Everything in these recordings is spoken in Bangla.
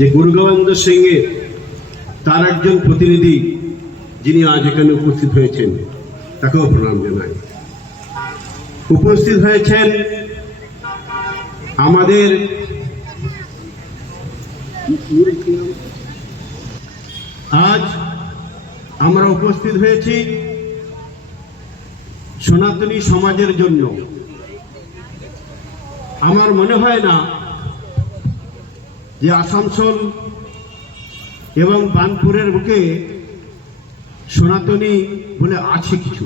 যে গুরু গোবিন্দ সিংয়ের তার একজন প্রতিনিধি যিনি আজ এখানে উপস্থিত হয়েছেন তাকেও প্রণাম জানাই। উপস্থিত হয়েছেন আমাদের আজ আমরা উপস্থিত হয়েছি সনাতনী সমাজের জন্য। আমার মনে হয় না যে আসানসোল এবং বার্নপুরের বুকে সনাতনী বলে আছে কিছু।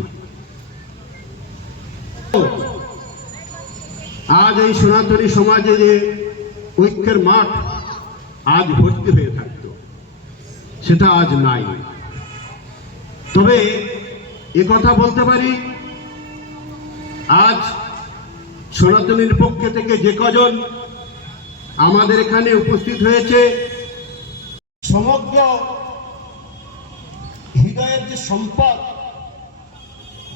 আজ এই সনাতনী সমাজে যে ঐক্যের মাঠ আজ ভর্তি হয়ে থাকতো, সেটা আজ নাই। তবে কথা বলতে পারি, আজ সনাতনীর পক্ষে থেকে যে কজন আমাদের এখানে উপস্থিত হয়েছে, সমগ্র হৃদয়ের যে সম্পদ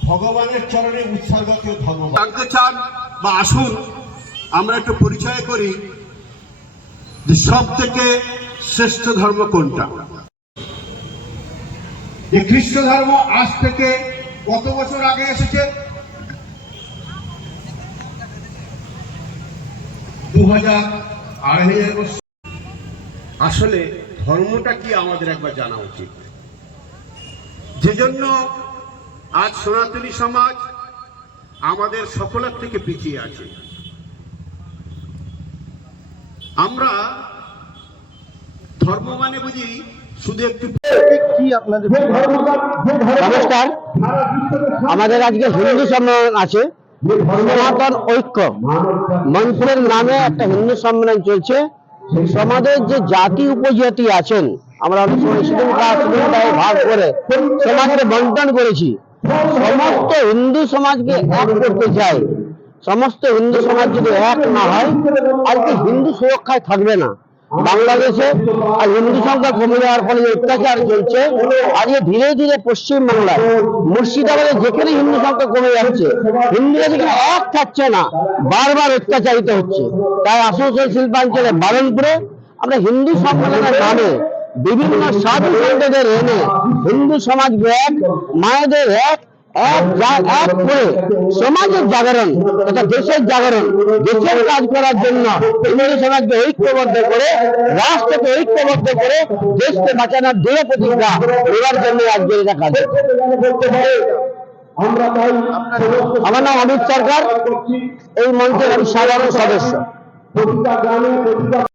ভগবানের চরণে উৎসর্গকে ভগবান জানতে চান বা আসুন আমরা একটু পরিচয় করি যে সব থেকে শ্রেষ্ঠ ধর্ম কোনটা। যে খ্রিস্ট ধর্ম আজ থেকে কত বছর আগে এসেছে? 2000-2500 বছর। আসলে ধর্মটা কি আমাদের একবার জানা উচিত। যে জন্য আজ সনাতনী সমাজ আমাদের সকলের থেকে পিছিয়ে আছে। আমরা ধর্ম মানে বুঝি শুধু একটু কি আপনাদের নমস্কার। আমাদের আজকে হিন্দু সম্মেলন আছে, সনাতন ঐক্য মন্ত্রের নামে একটা হিন্দু সম্মেলন চলছে। সমাজের যে জাতি উপজাতি আছেন, আমরা অনেক সময় ভাগ করে সমাজকে বন্টন করেছি। সমস্ত হিন্দু সমাজকে এক করতে চাই। সমস্ত হিন্দু সমাজ যদি এক না হয়, আজকে হিন্দু সুরক্ষায় থাকবে না বাংলাদেশে। আর হিন্দু সংখ্যা কমে যাওয়ার ফলে যে অত্যাচার চলছে, আজকে ধীরে ধীরে পশ্চিমবাংলায় মুর্শিদাবাদে যেখানে হিন্দু সংখ্যা কমে যাচ্ছে, হিন্দুরা যেখানে এক থাকছে না, বারবার অত্যাচারিত হচ্ছে। তাই আসানসোল শিল্পাঞ্চলে বারণপুরে আমরা হিন্দু সম্মেলনের নামে বিভিন্ন সাধু সন্তদের এনে হিন্দু সমাজকে এক, মায়েদের এক এক করে সমাজের জাগরণ তথা দেশের জাগরণ, দেশের কাজ করার জন্য হিন্দু সমাজকে ঐক্যবদ্ধ করে, রাষ্ট্রকে ঐক্যবদ্ধ করে দেশকে বাঁচানোর দৃঢ় প্রতিজ্ঞা নেওয়ার জন্য আজকে এটা কাজ। আমার নাম অমিত সরকার, এই মঞ্চের আমি সাধারণ সদস্য।